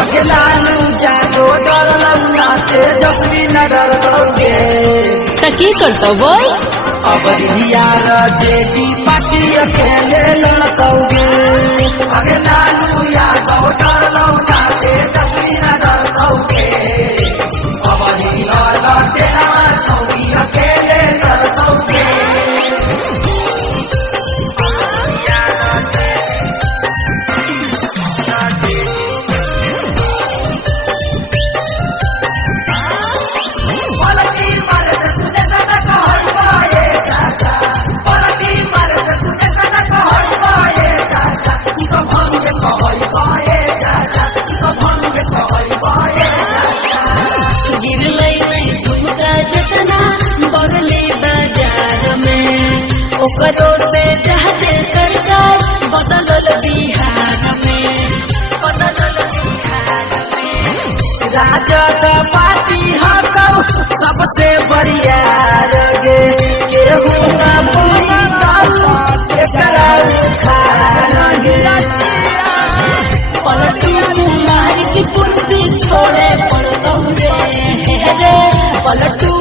अगे लालू जादो डरलौ ना तेजस्वी न डरलौगे त की करता बोल अब यार जेडी पार्टी अकेले लड़कौगे अगे लालू यादव डरलौ ना तेजस्वी न डरलौगे अब लड़तेरा छौरी अकेले लड़कौगे ओकरो से चाहते सरकार बदलल बिहार में राजद पार्टी हकौ सबसे बढ़िया गे केहू न बोली एकरा उखाड़े पलटू कुमार की कुर्सी छोड़े पड़ रे पलटू